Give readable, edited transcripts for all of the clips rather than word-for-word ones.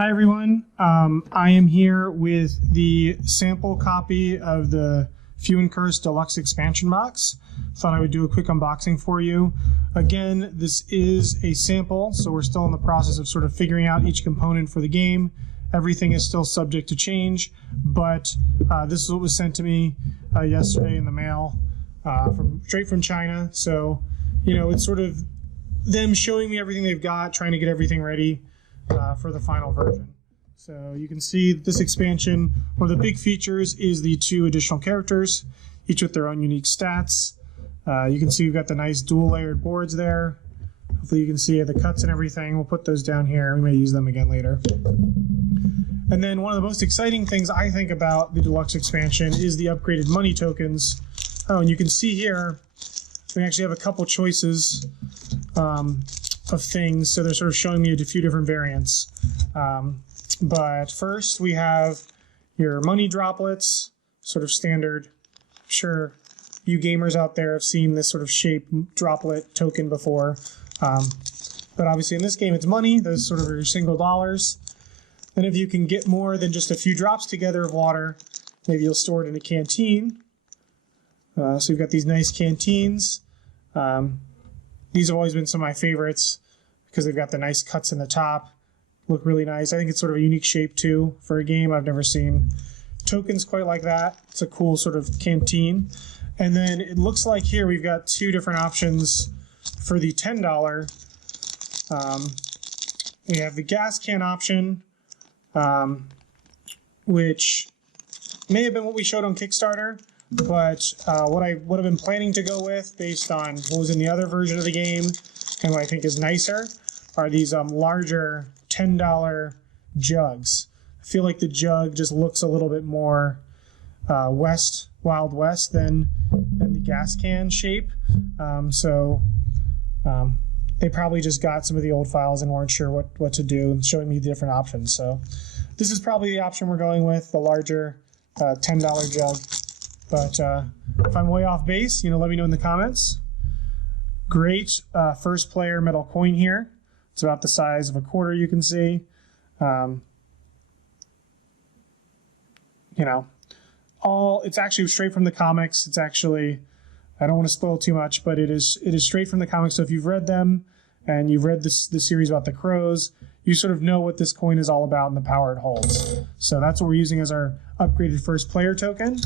Hi everyone, I am here with the sample copy of the Few and Curse Deluxe expansion box. Thought I would do a quick unboxing for you. Again, this is a sample, so we're still in the process of sort of figuring out each component for the game. Everything is still subject to change, but this is what was sent to me yesterday in the mail straight from China. So, you know, it's sort of them showing me everything they've got, trying to get everything ready for the final version. So you can see this expansion, one of the big features is the 2 additional characters, each with their own unique stats. You can see we've got the nice dual layered boards there. Hopefully you can see the cuts and everything. We'll put those down here. We may use them again later. And then one of the most exciting things I think about the Deluxe expansion is the upgraded money tokens. Oh, and you can see here, we actually have a couple choices of things, so they're sort of showing me a few different variants. But first we have your money droplets, sort of standard. I'm sure you gamers out there have seen this sort of shape droplet token before. But obviously in this game it's money, those sort of are your single dollars. Then if you can get more than just a few drops together of water, maybe you'll store it in a canteen. So you've got these nice canteens. These have always been some of my favorites because they've got the nice cuts in the top. Look really nice. I think it's sort of a unique shape too for a game. I've never seen tokens quite like that. It's a cool sort of canteen. And then it looks like here we've got 2 different options for the $10. We have the gas can option, which may have been what we showed on Kickstarter, but what I would have been planning to go with based on what was in the other version of the game and what I think is nicer are these larger $10 jugs. I feel like the jug just looks a little bit more Wild West than the gas can shape. They probably just got some of the old files and weren't sure what to do and showing me the different options. So this is probably the option we're going with, the larger $10 jug. But if I'm way off base, let me know in the comments. Great first player metal coin here. It's about the size of a quarter, you can see. It's actually straight from the comics. It's actually, I don't want to spoil too much, but it is straight from the comics. So if you've read them and you've read the series about the crows, you sort of know what this coin is all about and the power it holds. So that's what we're using as our upgraded first player token.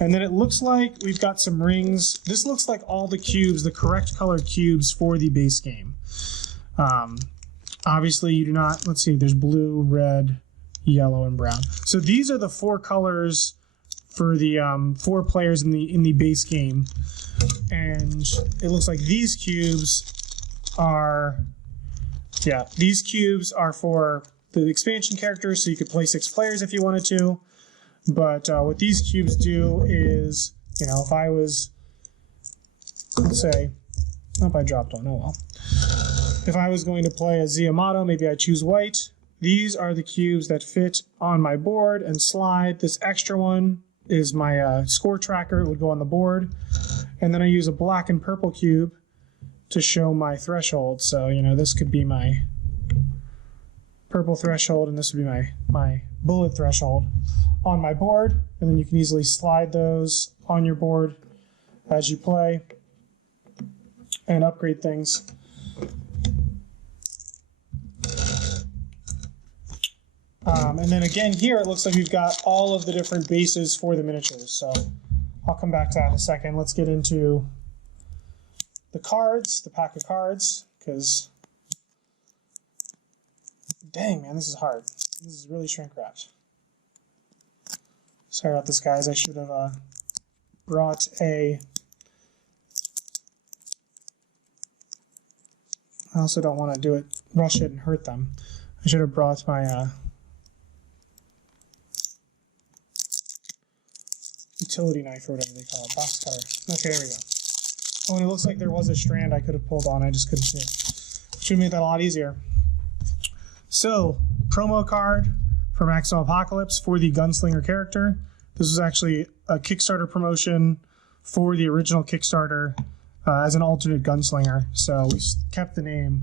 And then it looks like we've got some rings. This looks like all the cubes, the correct colored cubes for the base game. Obviously you do not, let's see, there's blue, red, yellow, and brown. So these are the 4 colors for the 4 players in the base game. And it looks like these cubes are for the expansion characters, so you could play 6 players if you wanted to. But what these cubes do is, if I was, let's say, if I dropped one, oh well. If I was going to play a Ziamato, maybe I choose white. These are the cubes that fit on my board and slide. This extra one is my score tracker. It would go on the board. And then I use a black and purple cube to show my threshold. So, this could be my purple threshold, and this would be my bullet threshold on my board. And then you can easily slide those on your board as you play and upgrade things. And then again here it looks like we've got all of the different bases for the miniatures, so I'll come back to that in a second. Let's get into the cards, the pack of cards, because dang man, this is hard. This is really shrink wrapped. Sorry about this, guys. I should have brought I also don't want to rush it and hurt them. I should have brought my utility knife or whatever they call it, box cutter. Okay, there we go. Oh, and it looks like there was a strand I could have pulled on. I just couldn't see it. Should have made that a lot easier. So, promo card for Maximum Apocalypse for the Gunslinger character. This was actually a Kickstarter promotion for the original Kickstarter as an alternate Gunslinger. So we kept the name.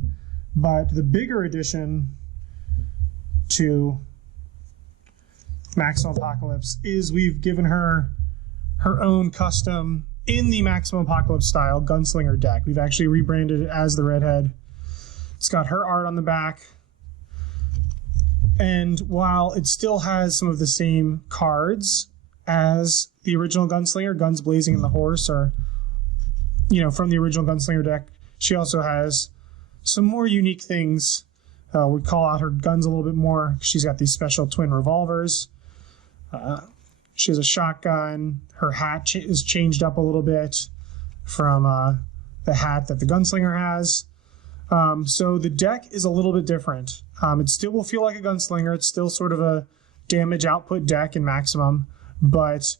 But the bigger edition to Maximum Apocalypse is we've given her her own custom, in the Maximum Apocalypse style, Gunslinger deck. We've actually rebranded it as the Redhead. It's got her art on the back. And while it still has some of the same cards as the original Gunslinger, Guns Blazing and the Horse, or, you know, from the original Gunslinger deck, she also has some more unique things. We call out her guns a little bit more. She's got these special twin revolvers. She has a shotgun. Her hat is changed up a little bit from the hat that the Gunslinger has. So the deck is a little bit different. It still will feel like a Gunslinger. It's still sort of a damage output deck in Maximum, but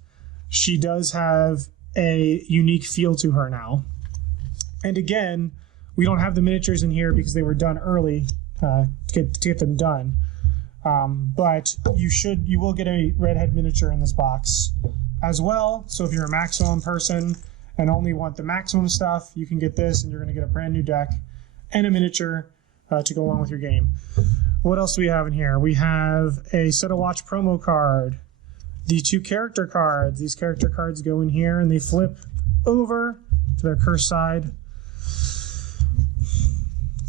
she does have a unique feel to her now. And again, we don't have the miniatures in here because they were done early to get them done. But you will get a Redhead miniature in this box as well. So if you're a Maximum person and only want the Maximum stuff, you can get this, and you're going to get a brand new deck and a miniature to go along with your game. What else do we have in here? We have a Set a Watch promo card, the 2 character cards. These character cards go in here and they flip over to their curse side.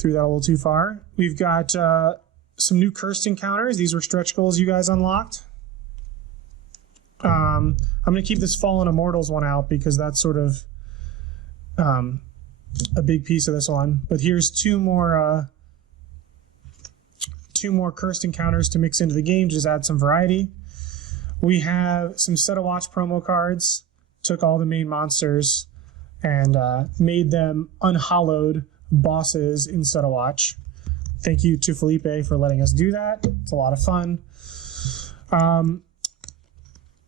Threw that a little too far. We've got some new cursed encounters. These were stretch goals you guys unlocked. I'm going to keep this Fallen Immortals one out because that's sort of a big piece of this one. But here's two more cursed encounters to mix into the game, just add some variety. We have some Set a Watch promo cards. Took all the main monsters and made them unhallowed bosses in Set a Watch. Thank you to Felipe for letting us do that. It's a lot of fun.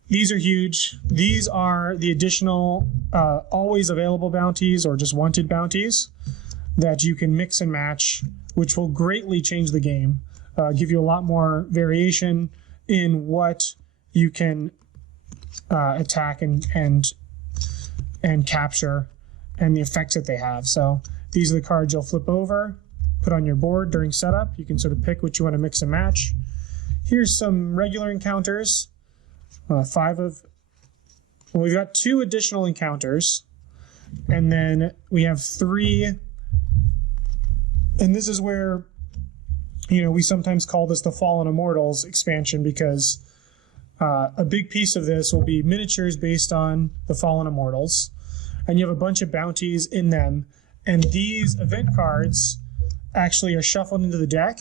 These are huge. These are the additional always available bounties or just wanted bounties that you can mix and match, which will greatly change the game, give you a lot more variation in what you can attack and capture and the effects that they have. So these are the cards you'll flip over, put on your board during setup. You can sort of pick what you want to mix and match. Here's some regular encounters. We've got 2 additional encounters, and then we have 3, and this is where, you know, we sometimes call this the Fallen Immortals expansion because a big piece of this will be miniatures based on the Fallen Immortals, and you have a bunch of bounties in them, and these event cards actually are shuffled into the deck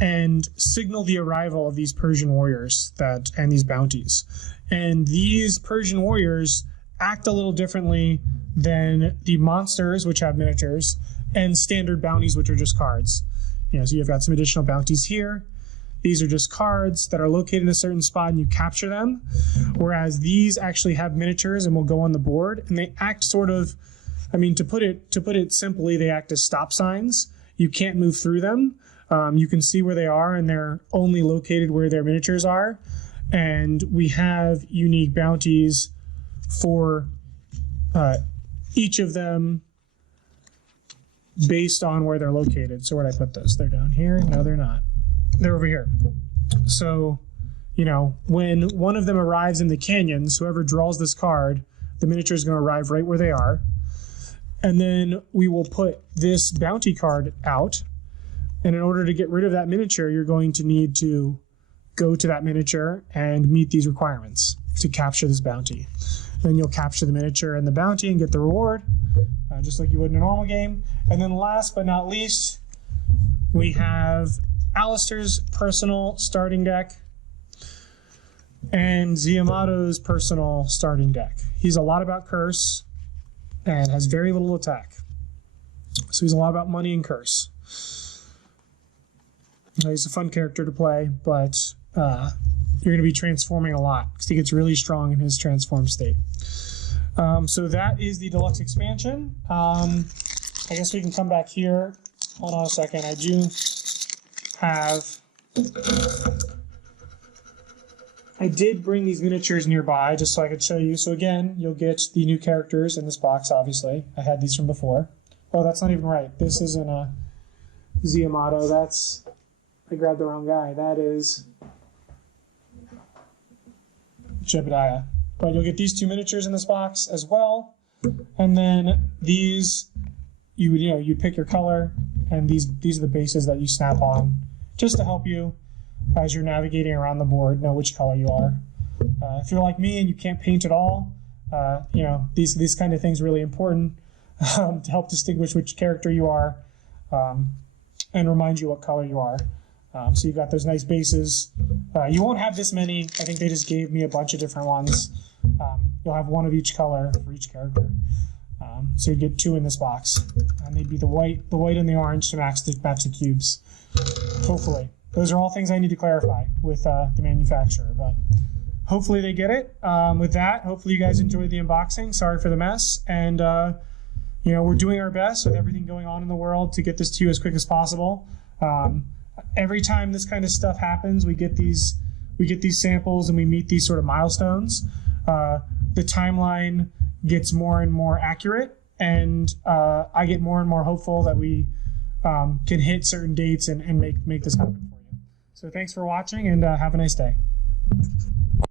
and signal the arrival of these Persian warriors and these bounties. And these Persian warriors act a little differently than the monsters, which have miniatures, and standard bounties, which are just cards. You know, so you've got some additional bounties here. These are just cards that are located in a certain spot and you capture them. Whereas these actually have miniatures and will go on the board, and they act sort of, I mean, to put it simply, they act as stop signs. You can't move through them. You can see where they are, and they're only located where their miniatures are. And we have unique bounties for each of them based on where they're located. So where did I put those? They're down here? No, they're not. They're over here. So, you know, when one of them arrives in the canyons, whoever draws this card, the miniature is going to arrive right where they are. And then we will put this bounty card out. And in order to get rid of that miniature, you're going to need to go to that miniature and meet these requirements to capture this bounty. Then you'll capture the miniature and the bounty and get the reward, just like you would in a normal game. And then last but not least, we have Alistair's personal starting deck and Ziamato's personal starting deck. He's a lot about curse and has very little attack. So he's a lot about money and curse. He's a fun character to play, but you're going to be transforming a lot because he gets really strong in his transform state. So that is the Deluxe expansion. I guess we can come back here. Hold on a second. I do have... I did bring these miniatures nearby just so I could show you. So again, you'll get the new characters in this box, obviously. I had these from before. Oh, that's not even right. This isn't a Ziamato. That's I grabbed the wrong guy. That is Jebediah. But you'll get these 2 miniatures in this box as well. And then these, you pick your color, and these are the bases that you snap on, just to help you as you're navigating around the board know which color you are. If you're like me and you can't paint at all, these kind of things are really important to help distinguish which character you are and remind you what color you are. So you've got those nice bases. You won't have this many. I think they just gave me a bunch of different ones. You'll have one of each color for each character. So you get 2 in this box, and they'd be the white and the orange to match the cubes. Hopefully, those are all things I need to clarify with the manufacturer, but hopefully they get it. With that, hopefully you guys enjoyed the unboxing. Sorry for the mess, and we're doing our best with everything going on in the world to get this to you as quick as possible. Every time this kind of stuff happens, we get these samples and we meet these sort of milestones. The timeline gets more and more accurate, and I get more and more hopeful that we can hit certain dates and make this happen for you. So thanks for watching, and have a nice day.